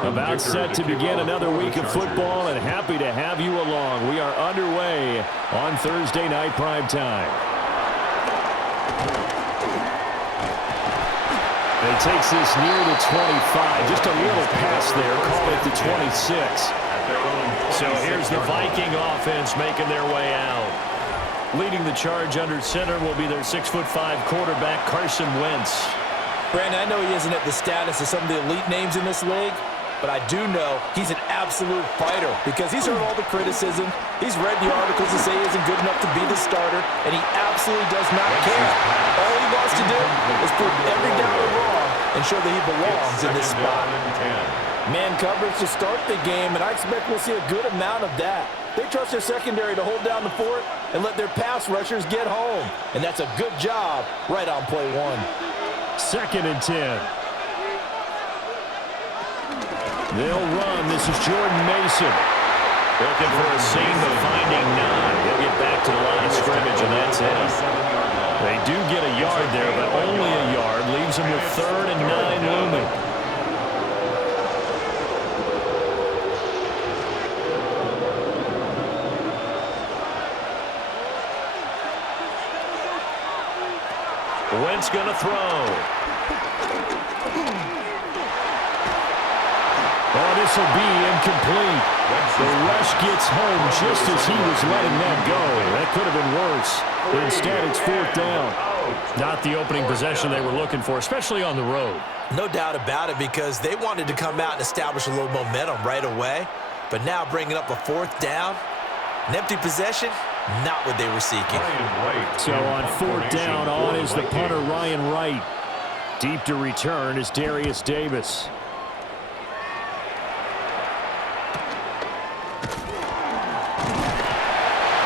About set to begin another week of football, and happy to have you along. We are underway on Thursday night prime time. He takes this near the 25. Just a little pass there. Call it the 26. So here's the Viking offense making their way out. Leading the charge under center will be their 6'5" quarterback, Carson Wentz. Brandon, I know he isn't at the status of some of the elite names in this league, but I do know he's an absolute fighter because he's heard all the criticism. He's read the articles that say he isn't good enough to be the starter, and he absolutely does not care. All he wants to do is prove every doubter wrong and show that he belongs in this spot. Man coverage to start the game, and I expect we'll see a good amount of that. They trust their secondary to hold down the fort and let their pass rushers get home, and that's a good job right on play one. 2nd and 10. They'll run. This is Jordan Mason. Looking for a seam, but finding none. He'll get back to the line of scrimmage, and that's it. They do get a yard there, but only a yard. Leaves them with 3rd and 9 looming. Wentz going to throw. Oh, this will be incomplete. The rush gets home just as he was letting that go. That could have been worse. But instead, it's 4th down. Not the opening possession they were looking for, especially on the road. No doubt about it, because they wanted to come out and establish a little momentum right away. But now bringing up a 4th down, an empty possession, not what they were seeking. So on 4th down, on is the punter, Ryan Wright. Deep to return is Darius Davis.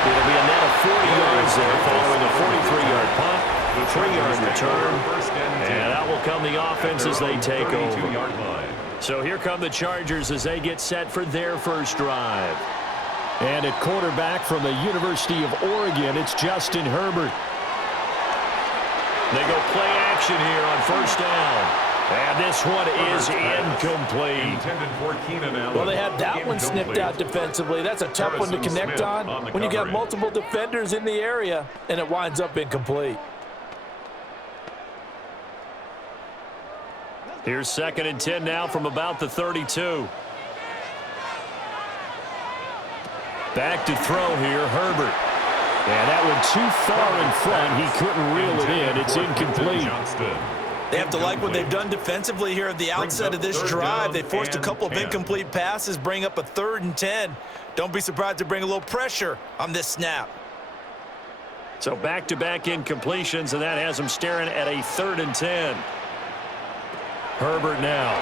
It'll be a net of 40 yards there following a 43-yard punt, a 3-yard return, and that will come the offense as they take over. So here come the Chargers as they get set for their first drive. And at quarterback from the University of Oregon, it's Justin Herbert. They go play action here on 1st down. And this one is incomplete. Well, they had that one snipped out defensively. That's a tough one to connect on when you got multiple defenders in the area, and it winds up incomplete. Here's 2nd and 10 now from about the 32. Back to throw here, Herbert. And that one too far in front. He couldn't reel it in. It's incomplete. They have to like what they've done defensively here at the outset of this drive. They forced a couple of incomplete passes, bring up a 3rd and 10. Don't be surprised to bring a little pressure on this snap. So back-to-back incompletions, and that has them staring at a 3rd and 10. Herbert now.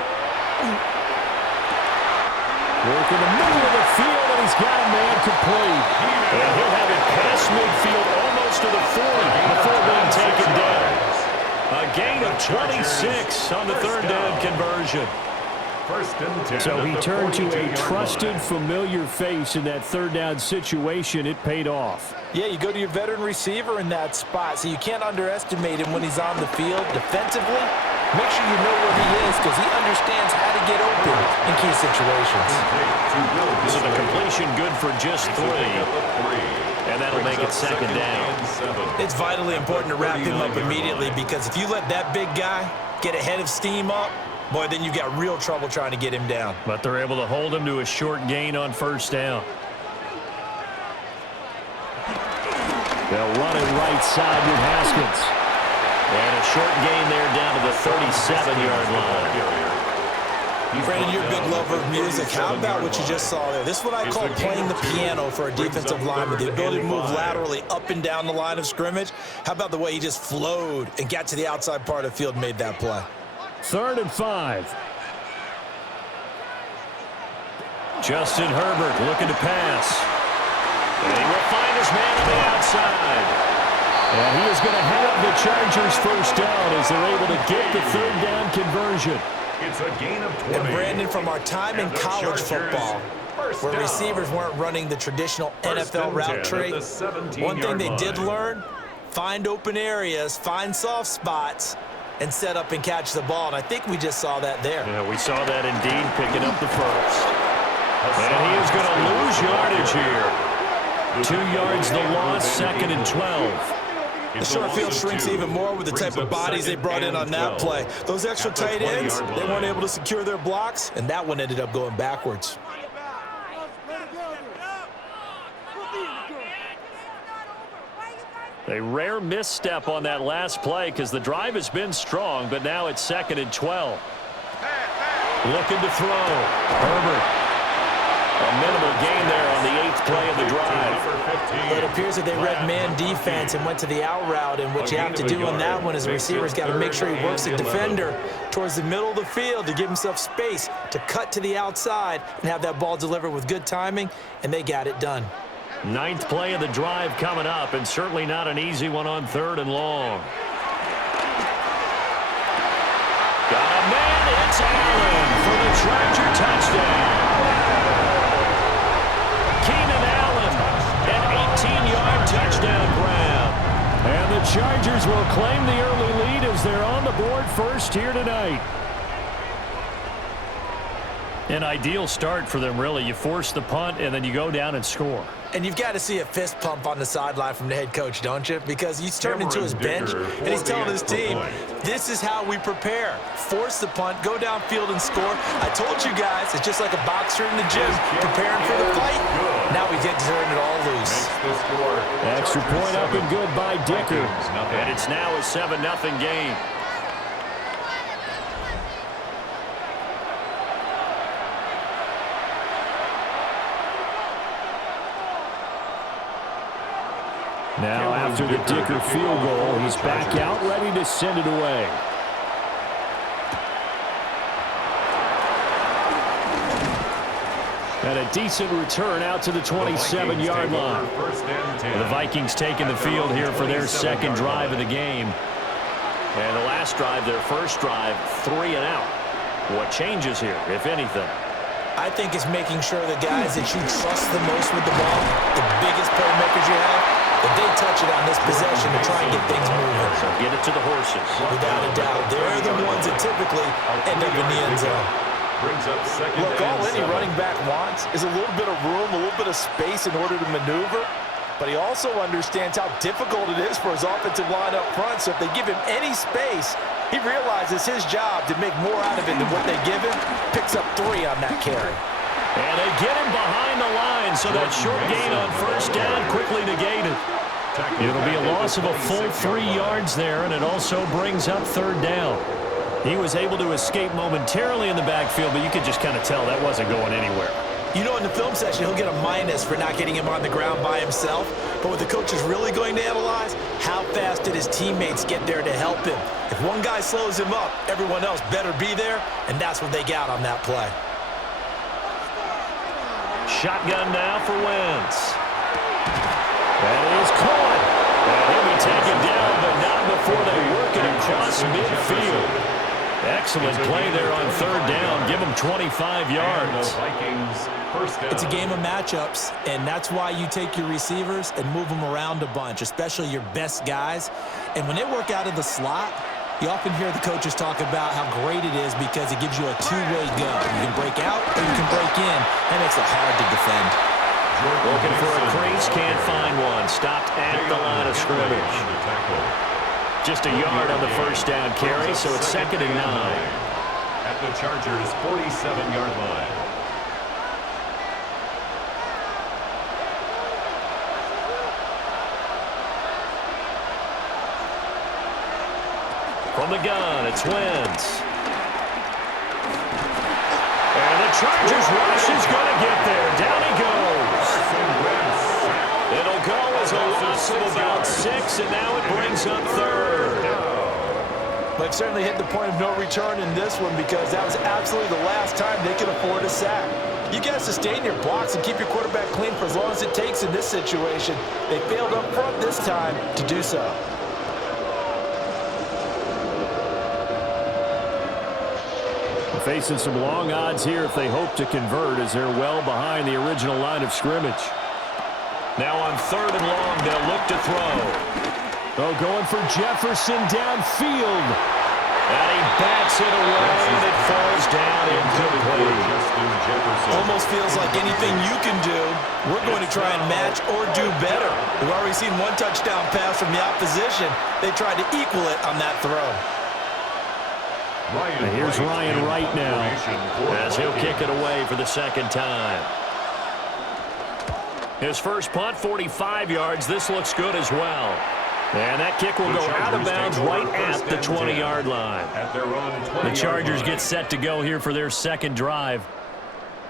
Working the middle of the field, and he's got a man complete. And he'll have it past midfield almost to the 40 before being taken down. A gain of 26 on the 3rd down conversion. So he turned to a trusted, familiar face in that 3rd down situation. It paid off. Yeah, you go to your veteran receiver in that spot, so you can't underestimate him when he's on the field defensively. Make sure you know where he is because he understands how to get open in key situations. So the completion good for just 3. And that'll make it 2nd down. It's vitally important to wrap him up immediately because if you let that big guy get ahead of steam up, boy, then you've got real trouble trying to get him down. But they're able to hold him to a short gain on 1st down. They'll run it right side with Haskins. And a short gain there down to the 37-yard line. Brandon, you're a big lover of music. How about what you just saw there? This is what I call playing the piano for a defensive lineman, the ability to move laterally up and down the line of scrimmage. How about the way he just flowed and got to the outside part of the field and made that play? 3rd and 5. Justin Herbert looking to pass. And he will find his man on the outside. And he is going to have the Chargers 1st down as they're able to get the 3rd down conversion. It's a gain of 20. And Brandon, from our time in college football, where receivers weren't running the traditional NFL route tree, one thing they did learn, find open areas, find soft spots, and set up and catch the ball. And I think we just saw that there. Yeah, we saw that indeed, picking up the first. And he is going to lose yardage here. 2 yards the loss, 2nd and 12. The short field shrinks even more with the type of bodies they brought in on that play. Those extra tight ends, they weren't able to secure their blocks, and that one ended up going backwards. A rare misstep on that last play because the drive has been strong, but now it's 2nd and 12. Looking to throw. Herbert. A minimal gain there on the 8th play of the drive. Well, it appears that they read man defense and went to the out route, and what you have to do on that one is the receiver's got to make sure he works the defender towards the middle of the field to give himself space to cut to the outside and have that ball delivered with good timing, and they got it done. 9th play of the drive coming up, and certainly not an easy one on 3rd and long. Got a man, it's Allen for the Charger touchdown. Keenan Allen, an 18-yard touchdown grab. And the Chargers will claim the early lead as they're on the board first here tonight. An ideal start for them, really. You force the punt, and then you go down and score. And you've got to see a fist pump on the sideline from the head coach, don't you? Because he's turned into his bench, and he's telling his team, this is how we prepare. Force the punt, go downfield and score. I told you guys, it's just like a boxer in the gym preparing for the fight. Now we get to turn it all loose. Extra point up and good by Dicker. And it's now a 7-0 game. Now after the Dicker field goal, he's back out ready to send it away. And a decent return out to the 27-yard line. The Vikings taking the field here for their 2nd drive of the game. And the last drive, their first drive, 3 and out. What changes here, if anything? I think it's making sure the guys that you trust the most with the ball, the biggest playmakers you have, that they touch it on this possession to try and get things moving. So get it to the horses. Without a doubt. They're the ones that typically end up in the end zone. Look, all any running back wants is a little bit of room, a little bit of space in order to maneuver. But he also understands how difficult it is for his offensive line up front. So if they give him any space, he realizes his job to make more out of it than what they give him. Picks up 3 on that carry. And they get him behind the line, so that short gain on first down quickly negated. It'll be a loss of a full 3 yards there, and it also brings up 3rd down. He was able to escape momentarily in the backfield, but you could just kind of tell that wasn't going anywhere. You know, in the film session, he'll get a minus for not getting him on the ground by himself. But what the coach is really going to analyze, how fast did his teammates get there to help him? If one guy slows him up, everyone else better be there, and that's what they got on that play. Shotgun now for Wentz. That is caught. And he'll be taken down, but not before they work it across midfield. Excellent play there on 3rd down. Give him 25 yards. It's a game of matchups, and that's why you take your receivers and move them around a bunch, especially your best guys. And when they work out of the slot, you often hear the coaches talk about how great it is because it gives you a two-way go. You can break out or you can break in. That makes it hard to defend. Looking for a crease, can't find one. Stopped at the line of scrimmage. Just a yard on the first down carry, so it's 2nd and 9. At the Chargers' 47-yard line. From the gun, it's Wentz. And the Chargers rush is going to get there. Down he goes. It'll go as a loss of about 6, and now it brings up 3rd. They've certainly hit the point of no return in this one because that was absolutely the last time they could afford a sack. You got to sustain your blocks and keep your quarterback clean for as long as it takes in this situation. They failed up front this time to do so. Facing some long odds here if they hope to convert, as they're well behind the original line of scrimmage. Now on 3rd and long, they'll look to throw. Oh, going for Jefferson downfield. And he bats it away, and it falls down incomplete. Almost feels like anything you can do, we're going to try and match or do better. We've already seen one touchdown pass from the opposition. They tried to equal it on that throw. Here's Ryan Wright now, as he'll kick it away for the 2nd time. His first punt, 45 yards. This looks good as well. And that kick will go out of bounds right at the 20-yard line. The Chargers get set to go here for their 2nd drive.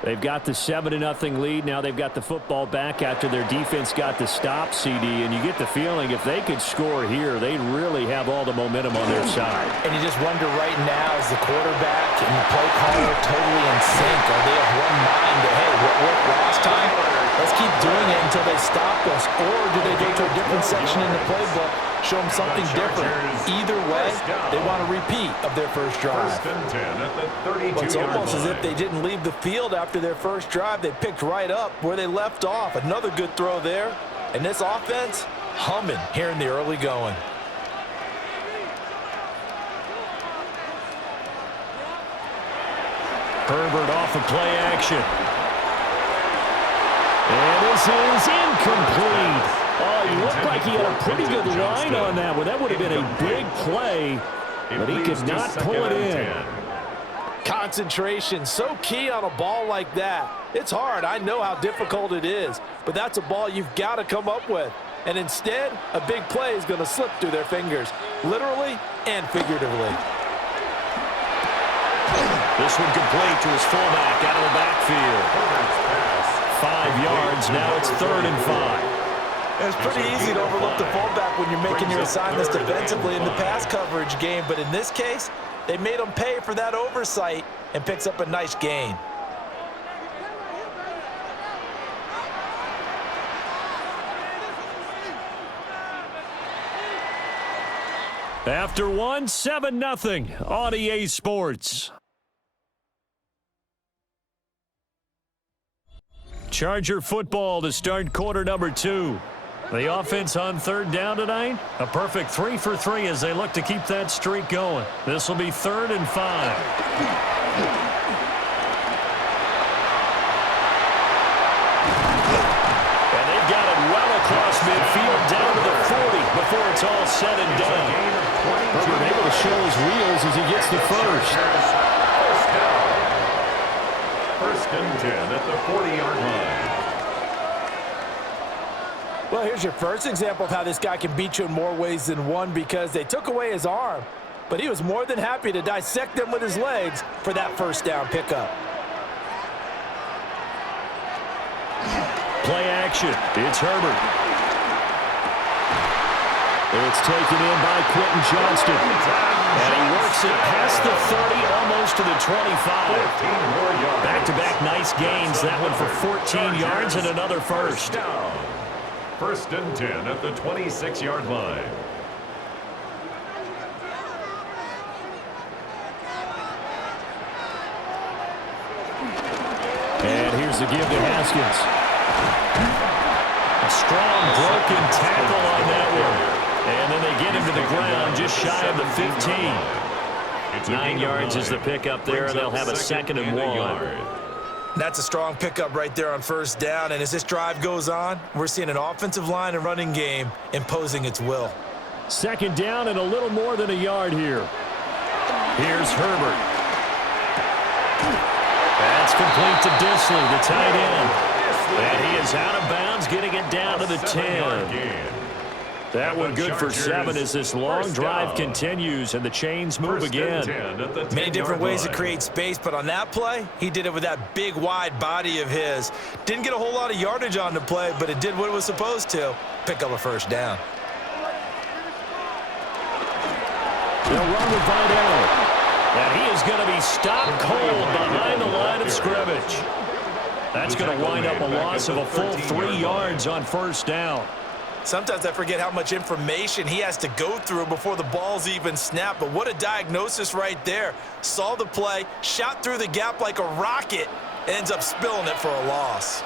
They've got the 7-0 lead. Now they've got the football back after their defense got the stop, CD. And you get the feeling if they could score here, they'd really have all the momentum on their side. And you just wonder right now, is the quarterback and the play caller totally in sync? Are they of one mind that, hey, what worked last time? Let's keep doing it until they stop us. Or do they go to a different section in the playbook, show them something different? Either way, they want a repeat of their first drive. But it's almost as if they didn't leave the field after their first drive. They picked right up where they left off. Another good throw there. And this offense, humming here in the early going. Herbert off of play action. And this is incomplete. Oh, he looked like he had a pretty good line on that one. That would have been a big play, but he could not pull it in. Concentration, so key on a ball like that. It's hard. I know how difficult it is, but that's a ball you've got to come up with. And instead, a big play is going to slip through their fingers, literally and figuratively. This one complete to his fullback out of the backfield. 5 yards, now it's 3rd and 5. It's pretty easy to overlook the fullback when you're making your assignments defensively in the pass coverage game, but in this case, they made him pay for that oversight and picks up a nice gain. After one, 7-0 on EA Sports. Charger football to start quarter number 2. The offense on 3rd down tonight. A perfect 3 for 3 as they look to keep that streak going. This will be 3rd and 5. And they've got it well across midfield down to the 40 before it's all said and done. Herbert able to show his wheels as he gets the first. 1st and 10 at the 40-yard line. Well, here's your first example of how this guy can beat you in more ways than one, because they took away his arm, but he was more than happy to dissect them with his legs for that 1st down pickup. Play action. It's Herbert. It's taken in by Quentin Johnston. And he works it past the 30, almost to the 25. Back-to-back nice gains. That one for 14 yards and another first. 1st and 10 at the 26-yard line. And here's the give to Haskins. A strong broken tackle on that one. And then they get him to the ground just shy of the 15. 9 yards is the pickup there, and they'll have a 2nd and 1. That's a strong pickup right there on 1st down, and as this drive goes on, we're seeing an offensive line and running game imposing its will. 2nd down and a little more than a yard here. Here's Herbert. That's complete to Disley, the tight end. And he is out of bounds, getting it down to the 10. That one good for 7 as this long drive continues and the chains move again. Many different ways to create space, but on that play, he did it with that big, wide body of his. Didn't get a whole lot of yardage on the play, but it did what it was supposed to, pick up a 1st down. They'll run with Vidal. And he is going to be stopped cold behind the line of scrimmage. That's going to wind up a loss of a full 3 yards on 1st down. Sometimes I forget how much information he has to go through before the ball's even snapped. But what a diagnosis right there. Saw the play, shot through the gap like a rocket, ends up spilling it for a loss.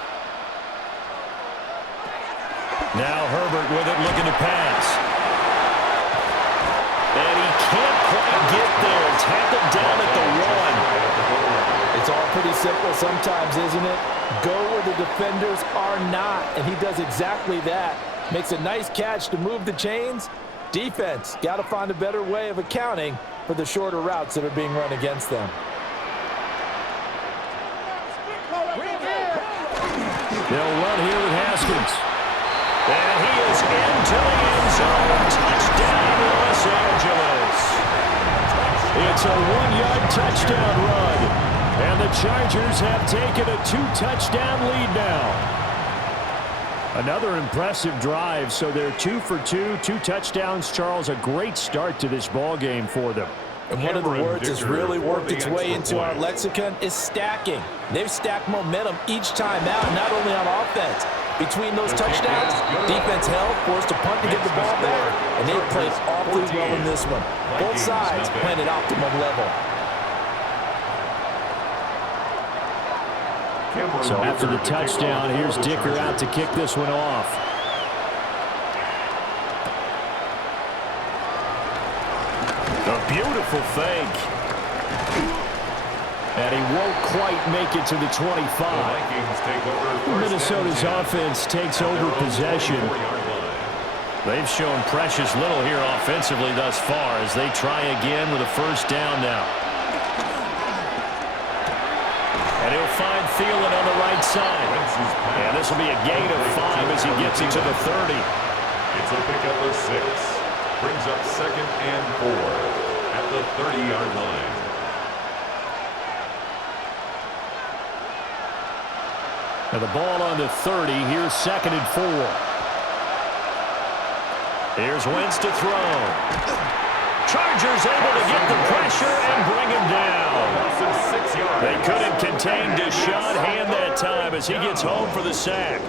Now Herbert with it, looking to pass. And he can't quite get there. Tackled down at the 1. It's all pretty simple sometimes, isn't it? Go where the defenders are not, and he does exactly that. Makes a nice catch to move the chains. Defense, got to find a better way of accounting for the shorter routes that are being run against them. They'll run here with Haskins. And he is into the end zone. Touchdown, Los Angeles. It's a 1-yard touchdown run. And the Chargers have taken a 2-touchdown lead now. Another impressive drive, so they're 2 for 2, 2 touchdowns. Charles, a great start to this ball game for them. And one of the words that's really worked its way into our lexicon is stacking. They've stacked momentum each time out, not only on offense. Between those touchdowns, defense held, forced a punt to get the ball back, and they played awfully well in this one. Both sides playing at optimum level. So after the touchdown, here's Dicker out to kick this one off. A beautiful fake. And he won't quite make it to the 25. Minnesota's offense takes over possession. They've shown precious little here offensively thus far as they try again with a first down now. And he'll find Thielen on the right side. And this will be a gain of 5 as he gets it to the 30. It's a pickup of 6. Brings up 2nd and 4 at the 30-yard line. And the ball on the 30. Here's 2nd and 4. Here's Wentz to throw. Chargers able to get the pressure and bring him down. They couldn't contain Deshaun Hand that time as he gets home for the sack.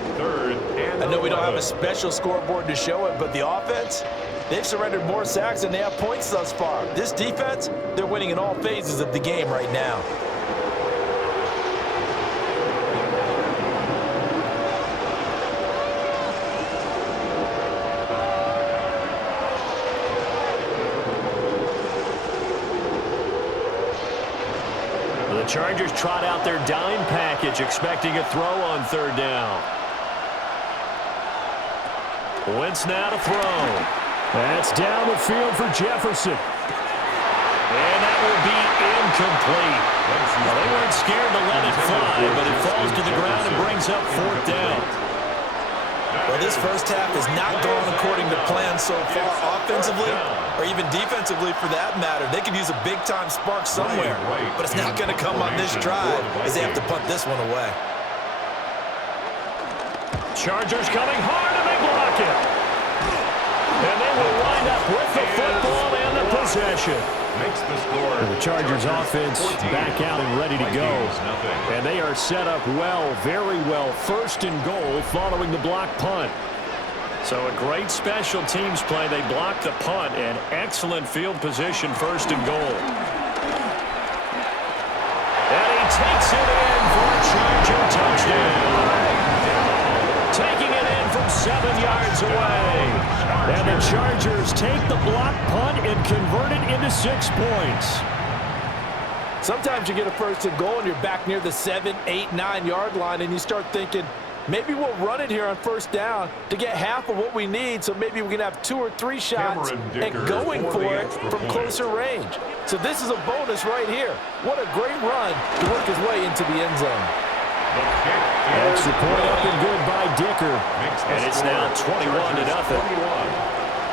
I know we don't have a special scoreboard to show it, but the offense, they've surrendered more sacks than they have points thus far. This defense, they're winning in all phases of the game right now. The Chargers trot out their dime package, expecting a throw on 3rd down. Wentz now to throw. That's down the field for Jefferson. And that will be incomplete. Well, they weren't scared to let it fly, but it falls to the ground and brings up 4th down. Well, this first half has not gone according to plan so far offensively or even defensively for that matter. They could use a big-time spark somewhere, but it's not going to come on this drive as they have to punt this one away. Chargers coming hard and they block it. And they will wind up with the football and the possession. Makes the score. The Chargers offense back out and ready to go. And they are set up well, very well. 1st and goal following the block punt. So a great special teams play. They block the punt and excellent field position 1st and goal. And he takes it in for a Charger touchdown. Taking it in from 7 yards away. And the Chargers take the block punt and convert it into 6 points. Sometimes you get a 1st and goal and you're back near the 7, 8, 9-yard line and you start thinking, maybe we'll run it here on 1st down to get half of what we need, so maybe we can have 2 or 3 shots and going for it from closer range. So this is a bonus right here. What a great run to work his way into the end zone. Extra point up and good by Dicker. And it's now 21-0.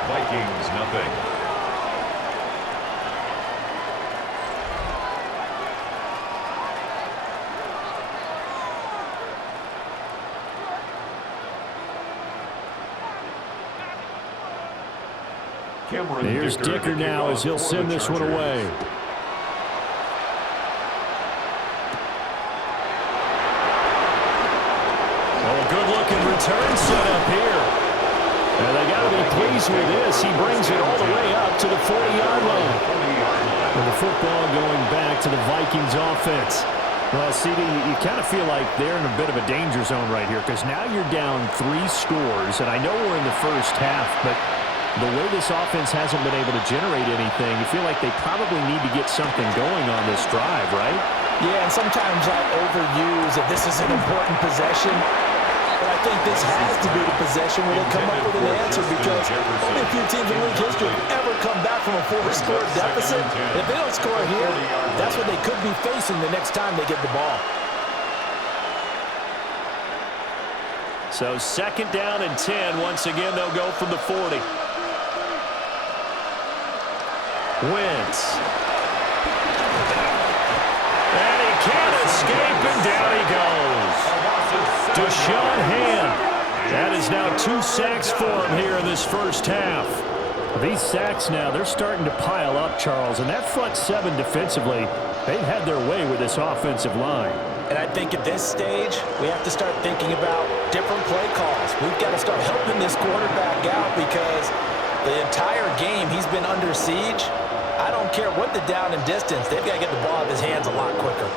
Vikings nothing. Here's Dicker now as he'll send this one away. Oh, good-looking return set up here. continues with this. He brings it all the way up to the 40-yard line. And the football going back to the Vikings offense. Well, CD, you kind of feel like they're in a bit of a danger zone right here because now you're down 3 scores, and I know we're in the first half, but the way this offense hasn't been able to generate anything, you feel like they probably need to get something going on this drive, right? Yeah, and sometimes I overuse that this is an important possession. But I think this has to be the possession where they come up with an answer because only a few teams in league history have ever come back from a 4-score deficit. And if they don't score here, that's what they could be facing the next time they get the ball. So 2nd down and 10. Once again, they'll go from the 40. Wentz. And he can't escape, and down he goes. Deshaun Hand. That is now 2 sacks for him here in this first half. These sacks now, they're starting to pile up, Charles. And that front 7 defensively, they've had their way with this offensive line. And I think at this stage, we have to start thinking about different play calls. We've got to start helping this quarterback out because the entire game he's been under siege. I don't care what the down and distance, they've got to get the ball out of his hands a lot quicker.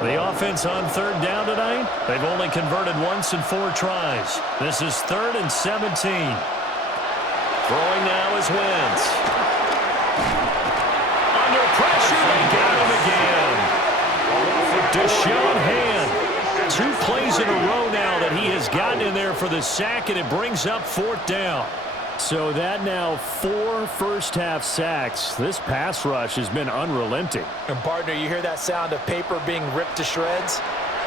The offense on 3rd down tonight, they've only converted once in 4 tries. This is 3rd and 17. Throwing now is Wentz. Under pressure, they got him again. Deshaun Hand. 2 plays in a row now that he has gotten in there for the sack, and it brings up 4th down. So that now 4 first-half sacks. This pass rush has been unrelenting. And, partner, you hear that sound of paper being ripped to shreds?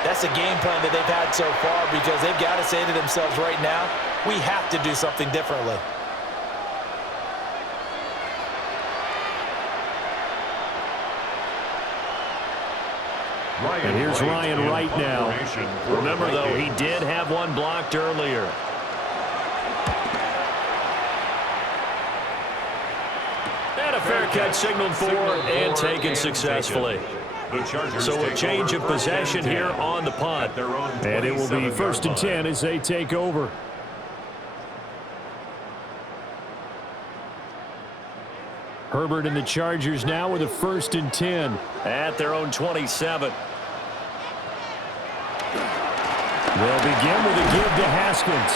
That's a game plan that they've had so far because they've got to say to themselves right now, we have to do something differently. And here's Ryan Wright now. Remember, though, he did have one blocked earlier. And a fair catch signaled for and taken successfully. So a change of possession here on the punt. And it will be 1st and 10 as they take over. Herbert and the Chargers now with a 1st and 10 at their own 27. They'll begin with a give to Haskins.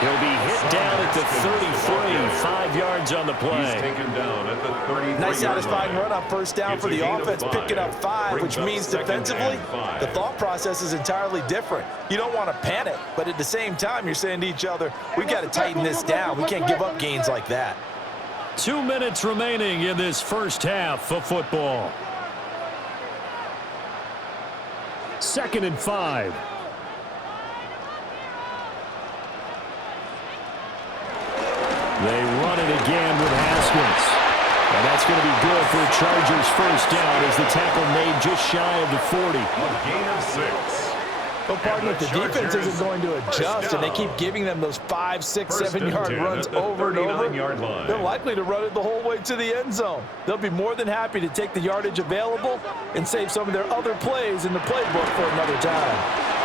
He'll be hit down at the 33, 5 yards on the play. He's taken down at the 33. Nice satisfying run on 1st down for the offense, picking up 5, which means defensively, the thought process is entirely different. You don't want to panic, but at the same time, you're saying to each other, we've got to tighten this down. We can't give up gains like that. 2 minutes remaining in this first half of football. 2nd and 5. They run it again with Haskins. And that's going to be good for the Chargers' 1st down as the tackle made just shy of the 40. A gain of 6. Well, partner, if the defense isn't going to adjust and they keep giving them those 5, 6, 7-yard runs over and over, they're likely to run it the whole way to the end zone. They'll be more than happy to take the yardage available and save some of their other plays in the playbook for another time.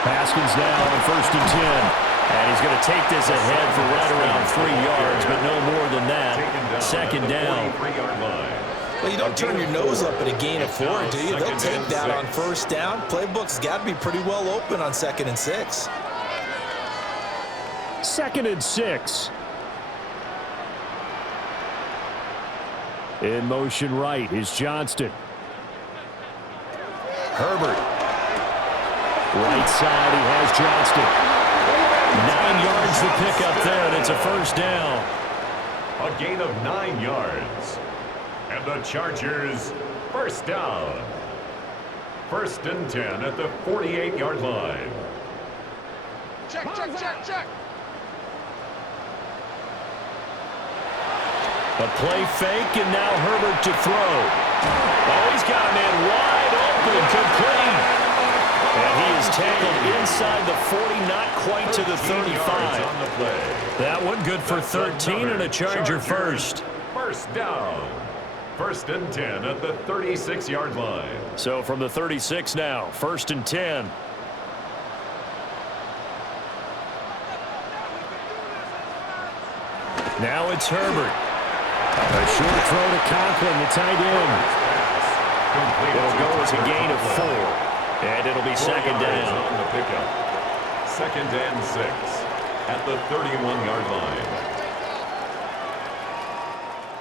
Haskins now on 1st and 10. And he's going to take this ahead for right around 3 yards, but no more than that. 2nd down. Well, you don't turn your nose up at a gain of 4, do you? They'll take that on 1st down. Playbook's got to be pretty well open on 2nd and 6. 2nd and 6. In motion right is Johnston. Herbert. Right side, he has Johnston. 9 yards to pick up there, and it's a 1st down. A gain of 9 yards. And the Chargers, 1st down. 1st and 10 at the 48-yard line. Check. A play fake, and now Herbert to throw. Oh, he's got a man wide open, complete. And he is tackled inside the 40, not quite to the 35. That one good for 13 and a Charger 1st. 1st down. 1st and 10 at the 36-yard line. So from the 36 now, 1st and 10. Now it's Herbert. A short throw to Conklin, the tight end. It'll go as a gain of 4. And it'll be second down. On the pickup. 2nd and 6 at the 31-yard line.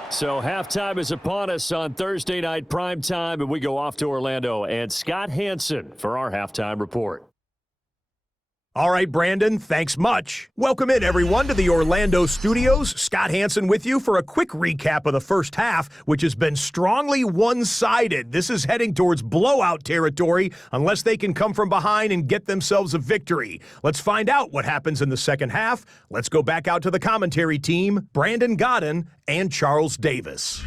So halftime is upon us on Thursday night primetime, and we go off to Orlando. And Scott Hansen for our halftime report. All right, Brandon, thanks much. Welcome in, everyone, to the Orlando studios. Scott Hansen with you for a quick recap of the first half, which has been strongly one-sided. This is heading towards blowout territory unless they can come from behind and get themselves a victory. Let's find out what happens in the second half. Let's go back out to the commentary team, Brandon Godden and Charles Davis.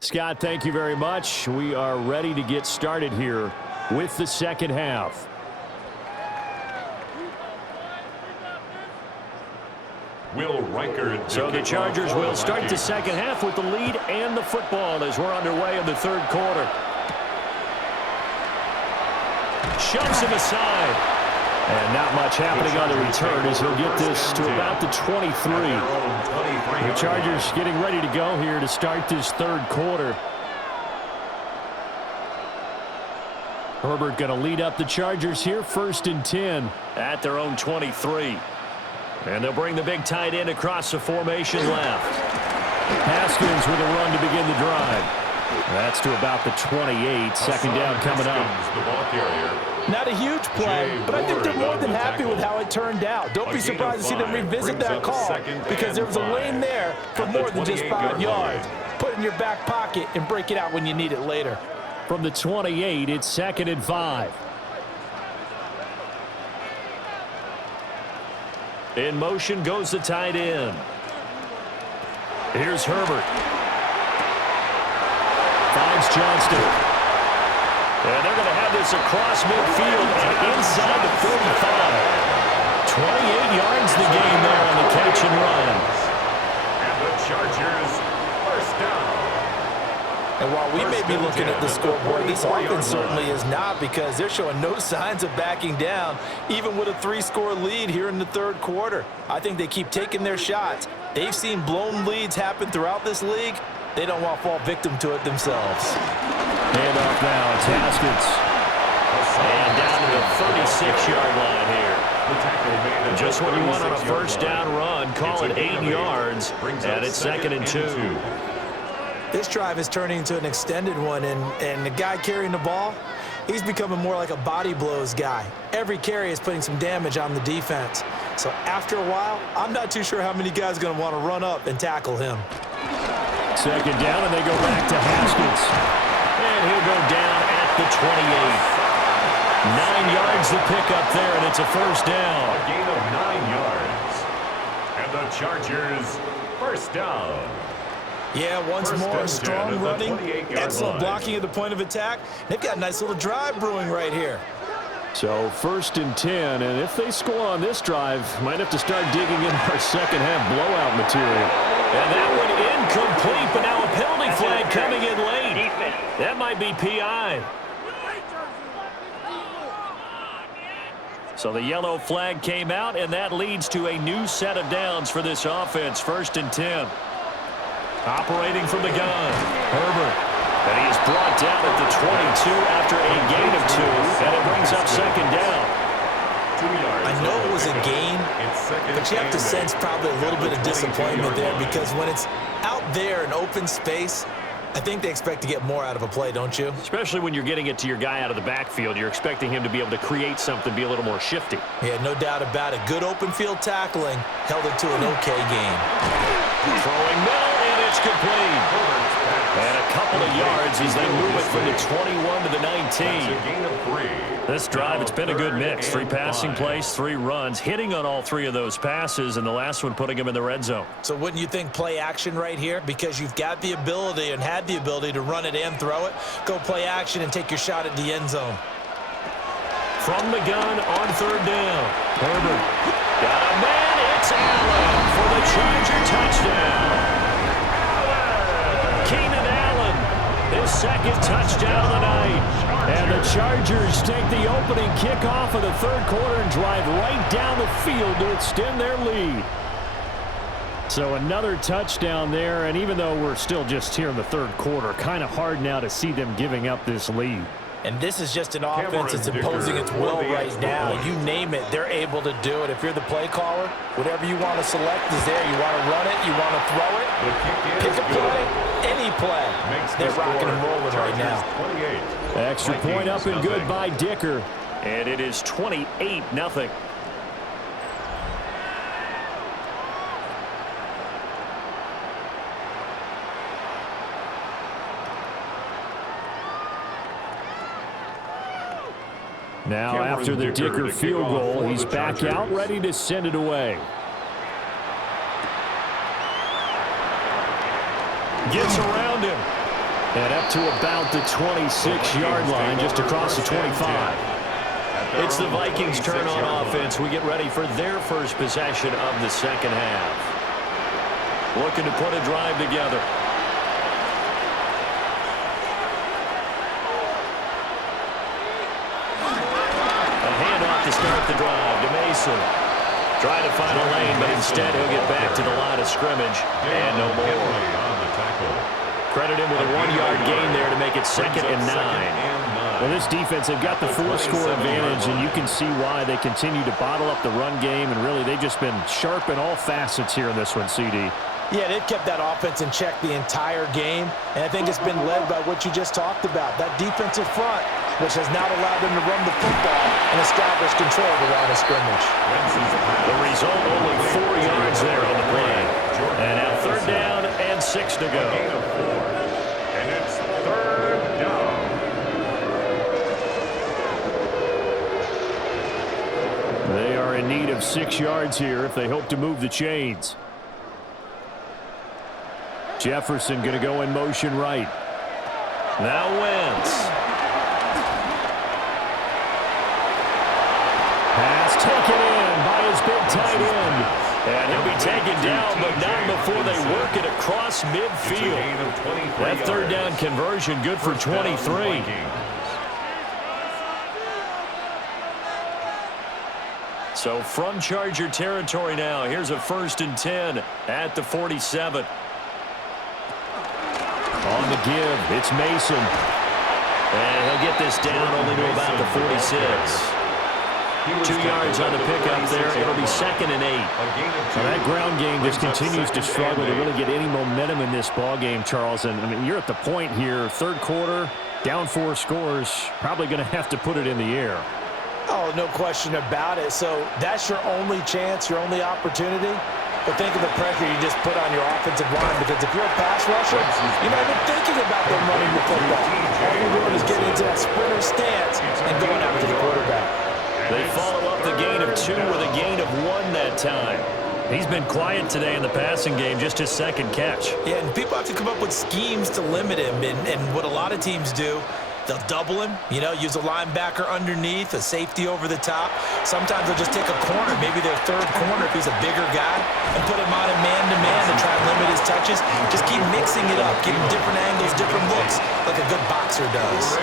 Scott, thank you very much. We are ready to get started here with the second half. Will Reichard. So the Chargers will start the second half with the lead and the football as we're underway in the third quarter. Shoves him aside. And not much happening on the return as he'll get this to about the 23. The Chargers getting ready to go here to start this third quarter. Herbert going to lead up the Chargers here, 1st and 10 at their own 23. And they'll bring the big tight end across the formation left. Haskins with a run to begin the drive. That's to about the 28. Second down coming up. The ball carrier. Not a huge play, but I think they're more than happy with how it turned out. Don't be surprised to see them revisit that call because there was a lane there for more than just 5 yards. Put it in your back pocket and break it out when you need it later. From the 28, it's 2nd and 5. In motion goes the tight end. Here's Herbert. Finds Johnston. And they're going to have this across midfield and inside the 45. 28 yards the game there on the catch and run. And the Chargers first down. And while we may be looking at the scoreboard, this offense certainly is not because they're showing no signs of backing down, even with a 3-score lead here in the third quarter. I think they keep taking their shots. They've seen blown leads happen throughout this league. They don't want to fall victim to it themselves. Hand off now. It's Haskins. And down to the 36-yard line here. Just what you want on a first down run. Call it 8 yards. And it's 2nd and 2. This drive is turning into an extended one, and the guy carrying the ball, he's becoming more like a body blows guy. Every carry is putting some damage on the defense. So after a while, I'm not too sure how many guys are going to want to run up and tackle him. Second down, and they go back to Haskins. And he'll go down at the 28. 9 yards the pickup there, and it's a first down. A gain of 9 yards. And the Chargers first down. Yeah, once more, strong running, excellent blocking at the point of attack. They've got a nice little drive brewing right here. So 1st and 10, and if they score on this drive, might have to start digging in our second half blowout material. And that one incomplete, but now a penalty flag coming in late. That might be PI. So the yellow flag came out, and that leads to a new set of downs for this offense, 1st and 10. Operating from the gun, Herbert. And he is brought down at the 22 after a gain of 2, and it brings up second down. I know it was a gain, but you have to sense probably a little bit of disappointment there because when it's out there in open space, I think they expect to get more out of a play, don't you? Especially when you're getting it to your guy out of the backfield. You're expecting him to be able to create something, be a little more shifty. Yeah, no doubt about it. Good open field tackling held it to an okay game. Throwing middle, and it's complete. And a couple of yards as they move it from the 21 to the 19. This drive, it's been a good mix. 3 passing plays, 3 runs, hitting on all 3 of those passes, and the last one putting him in the red zone. So wouldn't you think play action right here? Because you've got the ability and had the ability to run it and throw it. Go play action and take your shot at the end zone. From the gun on third down. Herbert. Got a man. It's Allen for the Charger touchdown. Keenan Allen, his second touchdown of the night. And the Chargers take the opening kickoff of the third quarter and drive right down the field to extend their lead. So another touchdown there, and even though we're still just here in the third quarter, kind of hard now to see them giving up this lead. And this is just an offense that's imposing its will right now. You name it, they're able to do it. If you're the play caller, whatever you want to select is there. You want to run it, you want to throw it, pick a play, any play. They're rocking and rolling right now. Extra point up and good by Dicker. And it is 28-0. Now after the Dicker field goal, he's back out ready to send it away. Gets around him. And up to about the 26-yard line, just across the 25. It's the Vikings' turn on offense. We get ready for their first possession of the second half. Looking to put a drive together. To start the drive to Mason. Trying to find a lane, but instead he'll get back to the line of scrimmage. And no more. Credit him with a 1-yard gain there to make it 2nd and 9. Well, this defense, they've got the 4-score advantage, and you can see why they continue to bottle up the run game, and really they've just been sharp in all facets here in this one, CD. Yeah, they've kept that offense in check the entire game, and I think it's been led by what you just talked about, that defensive front, which has now allowed them to run the football and establish control of the line of scrimmage. The result, only 4 yards there on the play. And now 3rd down and 6 to go. And it's 3rd down. They are in need of 6 yards here if they hope to move the chains. Jefferson going to go in motion right. Now Wentz. Pass taken in by his big tight end. And he'll be taken down, but not before they work it across midfield. That 3rd down conversion good for 23. So from Charger territory now, here's a 1st and 10 at the 47. On the give, it's Mason. And he'll get this down only to about the 46. 2 yards on the pickup there. It'll be 2nd and 8. So that ground game just continues to struggle to really get any momentum in this ball game, Charles. And I mean, you're at the point here, 3rd quarter, down 4 scores, probably going to have to put it in the air. Oh, no question about it. So that's your only chance, your only opportunity. But think of the pressure you just put on your offensive line, because if you're a pass rusher, you're not even thinking about them running the football. All you're doing is getting into that sprinter stance and going after the quarterback. They follow up the gain of 2 with a gain of 1 that time. He's been quiet today in the passing game, just his 2nd catch. Yeah, and people have to come up with schemes to limit him, and what a lot of teams do, they'll double him, use a linebacker underneath, a safety over the top. Sometimes they'll just take a corner, maybe their 3rd corner if he's a bigger guy, and put him on a man-to-man to try and limit his touches. Just keep mixing it up, getting different angles, different looks, like a good boxer does.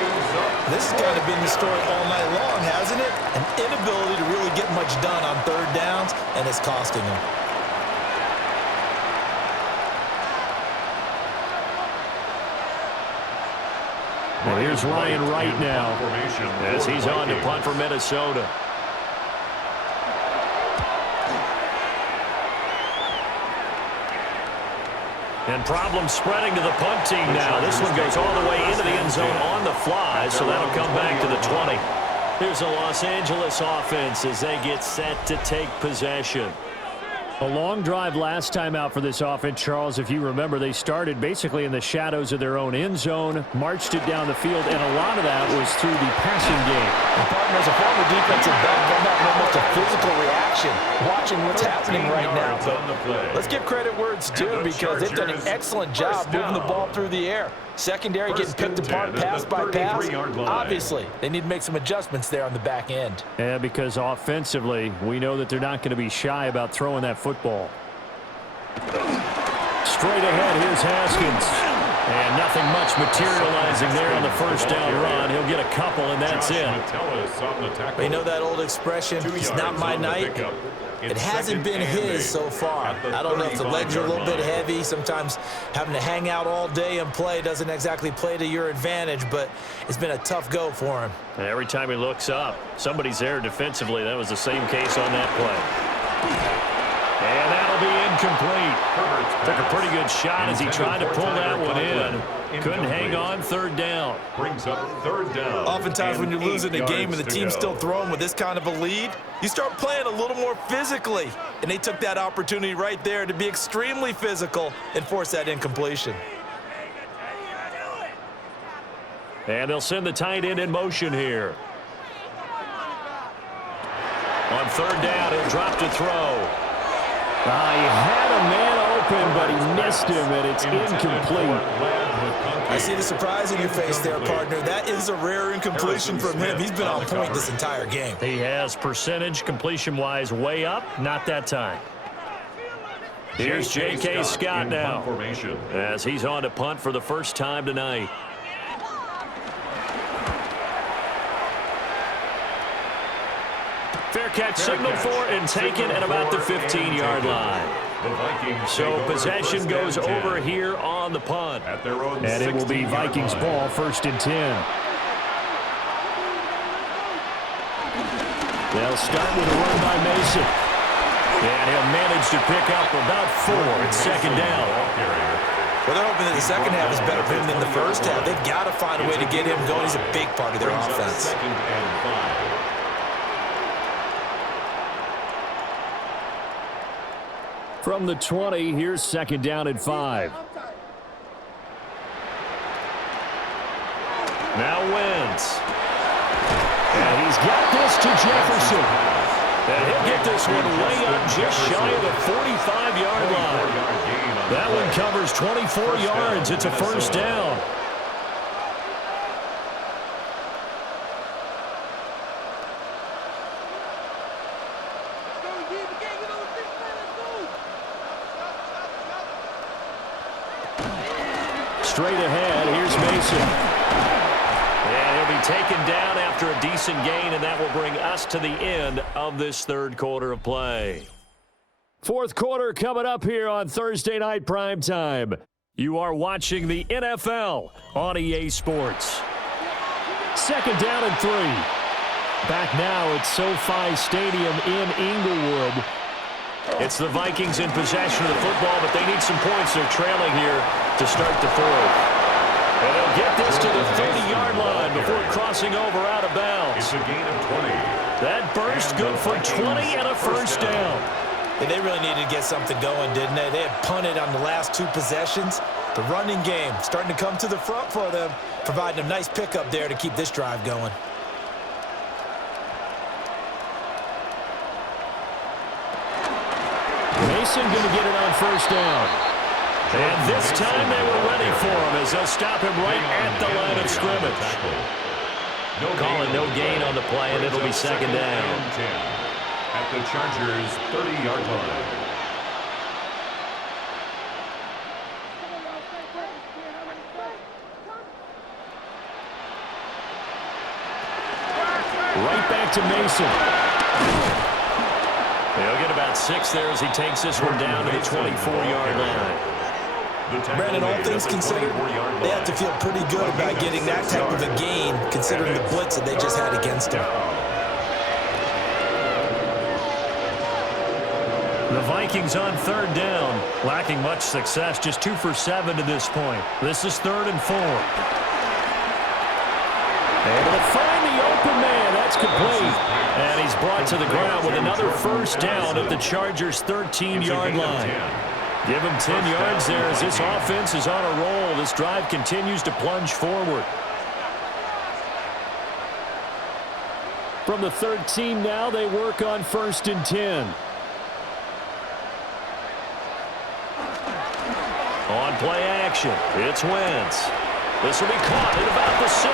This has kind of been the story all night long, hasn't it? An inability to really get much done on 3rd downs, and it's costing him. Well, here's Ryan Wright now as he's on to punt for Minnesota. And problems spreading to the punt team now. This one goes all the way into the end zone on the fly, so that'll come back to the 20. Here's the Los Angeles offense as they get set to take possession. A long drive last time out for this offense, Charles. If you remember, they started basically in the shadows of their own end zone, marched it down the field, and a lot of that was through the passing game. And partners, a former defensive back, I'm having almost a physical reaction watching what's happening right now. But let's give credit where it's due, because they've done an excellent job moving the ball through the air. Secondary getting picked apart pass by pass. Obviously, they need to make some adjustments there on the back end. Yeah, because offensively, we know that they're not going to be shy about throwing that football. Straight ahead, here's Haskins. And nothing much materializing there on the first down run. He'll get a couple, and that's it. You know that old expression, it's not my night? It hasn't been his so far. I don't know if the legs are a little bit heavy. Sometimes having to hang out all day and play doesn't exactly play to your advantage, but it's been a tough go for him. And every time he looks up, somebody's there defensively. That was the same case on that play. And that'll be incomplete. Took a pretty good shot as he tried to pull that one in. Couldn't hang on third down. Brings up third down. Oftentimes when you're losing a game and the team's still throwing with this kind of a lead, you start playing a little more physically. And they took that opportunity right there to be extremely physical and force that incompletion. And they'll send the tight end in motion here. On third down, he'll drop to throw. He had a man open, but he missed him, and it's incomplete. I see the surprise in your face there, partner. That is a rare incompletion from him. He's been on point this entire game. He has percentage completion-wise way up, not that time. Here's J.K. Scott now, as he's on to punt for the first time tonight. Fair catch signaled for and taken at about the 15-yard line. So possession goes over here on the punt. And it will be Vikings ball, 1st and 10. They'll start with a run by Mason. And he'll manage to pick up about 4 at 2nd down. Well, they're hoping that the second half is better for him than the first half. They've got to find a way to get him going. He's a big part of their offense. From the 20, here's 2nd down and 5. Now Wentz. And he's got this to Jefferson. And he'll get this one way up just shy of the 45-yard line. That one covers 24 yards. It's a 1st down. Straight ahead, here's Mason. And he'll be taken down after a decent gain, and that will bring us to the end of this 3rd quarter of play. 4th quarter coming up here on Thursday Night Primetime. You are watching the NFL on EA Sports. 2nd down and 3. Back now at SoFi Stadium in Inglewood. It's the Vikings in possession of the football, but they need some points. They're trailing here to start the 4th. And they'll get this to the 30-yard line before crossing over out of bounds. It's a gain of 20. That burst good for 20 and a 1st down. And they really needed to get something going, didn't they? They had punted on the last 2 possessions. The running game starting to come to the front for them, providing a nice pickup there to keep this drive going. Mason going to get it on 1st down. And this time they were ready for him as they'll stop him right at the line of scrimmage. Calling no gain on the play, and it'll be 2nd down. At the Chargers' 30-yard line. Right back to Mason. He'll get about 6 there as he takes this one down to the 24-yard line. Brandon, all things considered, they have to feel pretty good about getting that type of a gain, considering the blitz that they just had against him. The Vikings on 3rd down, lacking much success, just 2 for 7 to this point. This is 3rd and 4. Able to find the open man. That's complete. And he's brought to the ground with another 1st down at the Chargers' 13-yard line. Give him 10 yards there as this offense is on a roll. This drive continues to plunge forward. From the 13 now, they work on 1st and 10. On play action, it's Wentz. This will be caught at about the 6.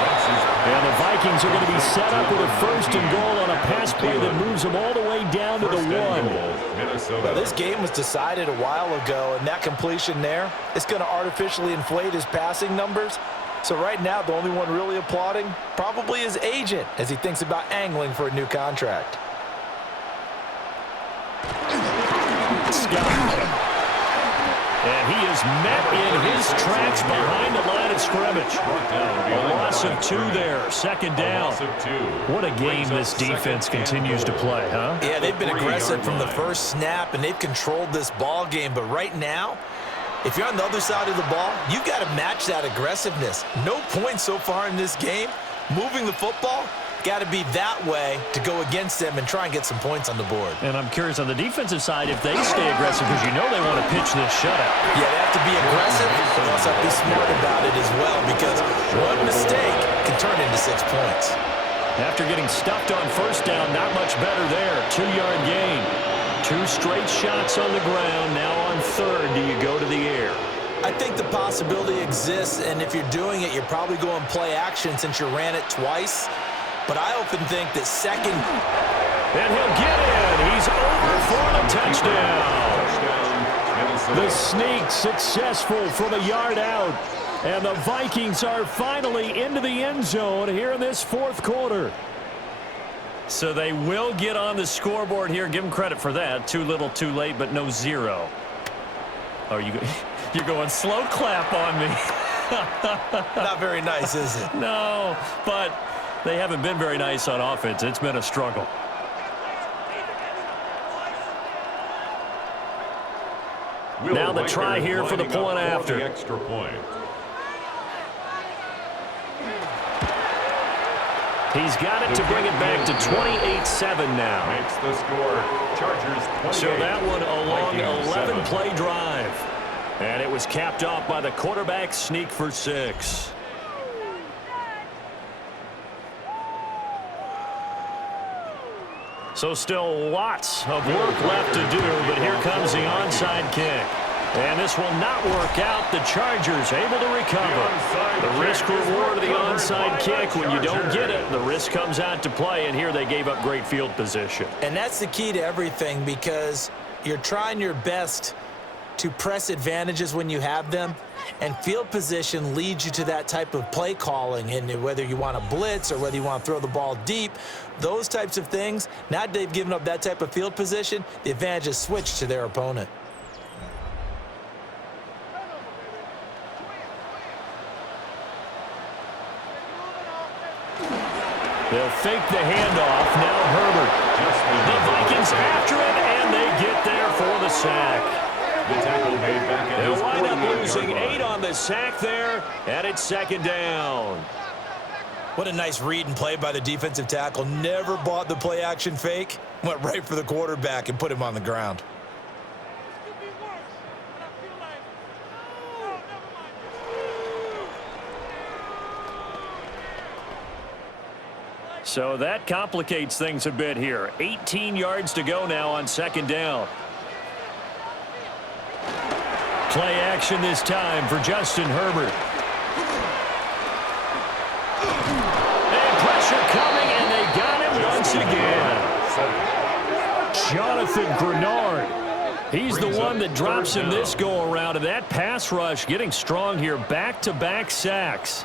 And the Vikings are going to be set up with a 1st and goal on a pass play that moves them all the way down to the 1. Well, this game was decided a while ago, and that completion there is going to artificially inflate his passing numbers. So right now, the only one really applauding probably his agent as he thinks about angling for a new contract. Scott. And he is met in his tracks behind the line of scrimmage. A loss of 2 there, 2nd down. What a game this defense continues to play, huh? Yeah, they've been aggressive from the first snap, and they've controlled this ball game. But right now, if you're on the other side of the ball, you've got to match that aggressiveness. No points so far in this game. Moving the football, got to be that way to go against them and try and get some points on the board. And I'm curious on the defensive side if they stay aggressive, because you know they want to pitch this shutout. Yeah, they have to be aggressive, but also have to be smart about it as well, because one mistake can turn into 6 points. After getting stuffed on 1st down, not much better there. 2-yard gain. 2 straight shots on the ground. Now on 3rd, do you go to the air? I think the possibility exists, and if you're doing it, you're probably going play action since you ran it twice. But I often think that 2nd. And he'll get in. He's over for the touchdown. The sneak successful from a yard out. And the Vikings are finally into the end zone here in this 4th quarter. So they will get on the scoreboard here. Give them credit for that. Too little, too late, but no 0. Oh, you're going slow clap on me. Not very nice, is it? No, but they haven't been very nice on offense. It's been a struggle. Now the try here for the point after. The extra point. He's got it to bring it back to 28-7 now. Makes the score. Chargers 28. So that one a long 11-play drive. And it was capped off by the quarterback sneak for 6. So still lots of work left to do, but here comes the onside kick. And this will not work out. The Chargers able to recover. The risk-reward of the onside kick, when you don't get it, the risk comes out to play, and here they gave up great field position. And that's the key to everything, because you're trying your best to press advantages when you have them, and field position leads you to that type of play calling. And whether you want to blitz or whether you want to throw the ball deep, those types of things, now that they've given up that type of field position, the advantage is switched to their opponent. They'll fake the handoff. Now Herbert. The Vikings after it, and they get there for the sack. They'll wind up losing 8 on the sack there, and it's 2nd down. What a nice read and play by the defensive tackle. Never bought the play-action fake. Went right for the quarterback and put him on the ground. So that complicates things a bit here. 18 yards to go now on 2nd down. Play action this time for Justin Herbert. And pressure coming, and they got him once again. Jonathan Grenard. He's the one that drops him this go-around, and that pass rush getting strong here. Back-to-back sacks.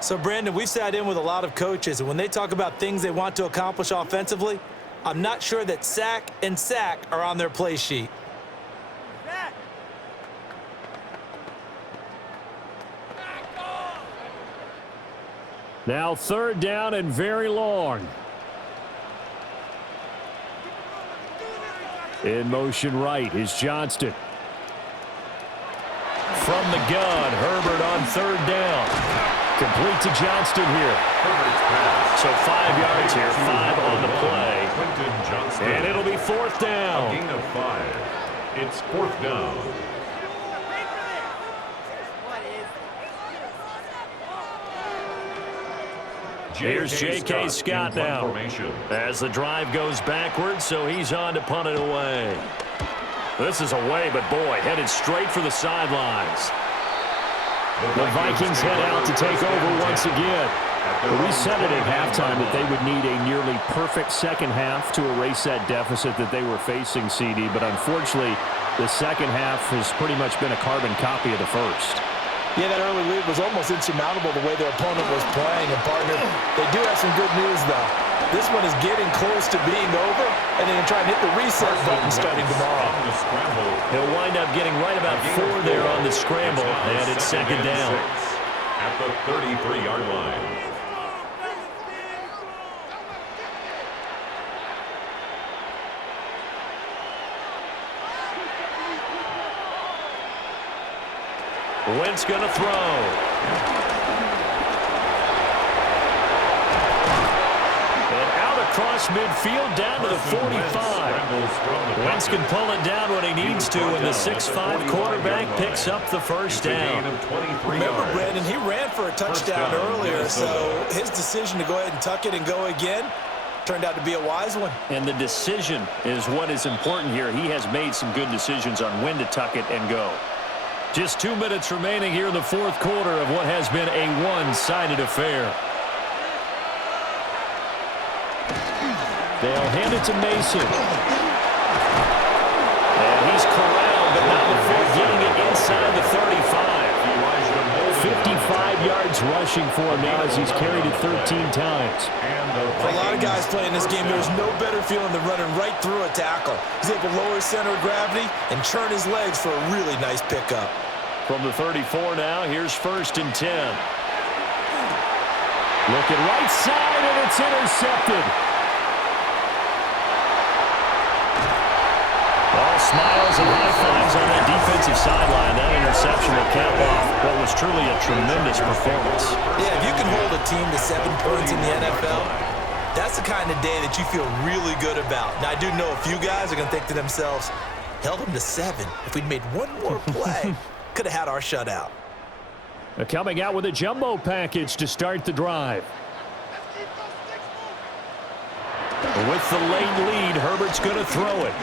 So, Brandon, we've sat in with a lot of coaches, and when they talk about things they want to accomplish offensively, I'm not sure that sack and sack are on their play sheet. Now 3rd down and very long. In motion right is Johnston. From the gun, Herbert on 3rd down. Complete to Johnston here. So 5 yards here, 5 on the play. And it'll be 4th down. A gain of 5. It's 4th down. Here's J.K. Scott now as the drive goes backwards, so he's on to punt it away. This is away, but boy, headed straight for the sidelines. The Vikings head out to take over once again. We said it at halftime that they would need a nearly perfect second half to erase that deficit that they were facing, CD, but unfortunately, the second half has pretty much been a carbon copy of the first. Yeah, that early lead was almost insurmountable the way their opponent was playing. And, partner, they do have some good news, though. This one is getting close to being over, and they can try and hit the reset button starting tomorrow. He'll wind up getting right about 4 there on the scramble, and it's second down. At the 33-yard line. Wentz going to throw. And out across midfield down to the 45. Wentz can pull it down when he needs to, and the 6'5" quarterback picks up the first down. Remember, Brandon, he ran for a touchdown earlier, so his decision to go ahead and tuck it and go again turned out to be a wise one. And the decision is what is important here. He has made some good decisions on when to tuck it and go. Just 2 minutes remaining here in the fourth quarter of what has been a one-sided affair. They'll hand it to Mason. And he's corralled, but not before getting it inside the 35. 55 yards rushing for him now as he's carried it 13 times. For a lot of guys playing this game, there's no better feeling than running right through a tackle. He's able to lower his center of gravity and churn his legs for a really nice pickup. From the 34 now, here's 1st and 10. Looking right side, and it's intercepted. All smiles and high fives on that defensive sideline. That interception will cap off what was truly a tremendous performance. Yeah, if you can hold a team to 7 points in the NFL, that's the kind of day that you feel really good about. Now, I do know a few guys are going to think to themselves, held them to 7. If we'd made one more play, could have had our shutout. Coming out with a jumbo package to start the drive. With the late lead, Herbert's going to throw it.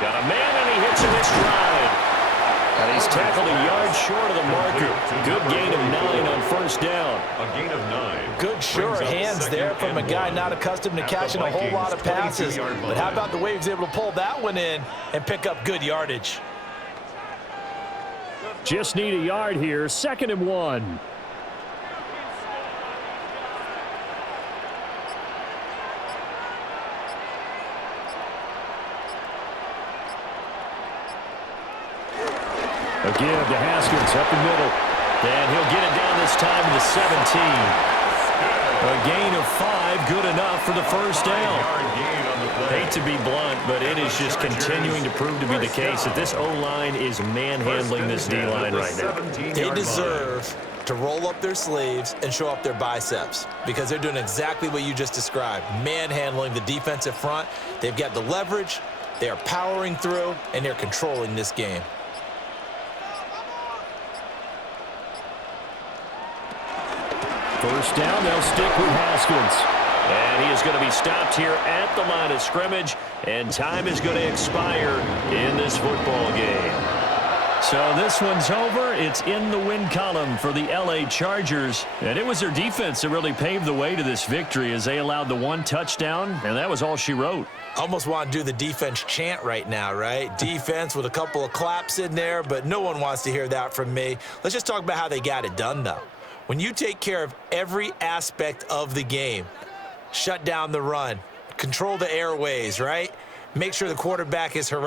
Got a man, and he hits him in stride. And he's tackled a yard short of the marker. Good gain of 9 on 1st down. A gain of 9. Good sure hands there from a guy not accustomed to catching a whole lot of passes. But how about the way he was able to pull that one in and pick up good yardage? Just need a yard here. 2nd and 1. A give to Haskins up the middle. And he'll get it down this time to the 17. A gain of 5, good enough for the 1st down. Hate to be blunt, but it is just continuing to prove to be the case that this O-line is manhandling this D-line right now. They deserve to roll up their sleeves and show up their biceps because they're doing exactly what you just described, manhandling the defensive front. They've got the leverage, they are powering through, and they're controlling this game. First down, they'll stick with Haskins. And he is going to be stopped here at the line of scrimmage, and time is going to expire in this football game. So this one's over. It's in the win column for the LA Chargers. And it was their defense that really paved the way to this victory as they allowed the 1 touchdown, and that was all she wrote. Almost want to do the defense chant right now, right? Defense with a couple of claps in there, but no one wants to hear that from me. Let's just talk about how they got it done, though. When you take care of every aspect of the game, shut down the run, control the airways, right? Make sure the quarterback is harassed.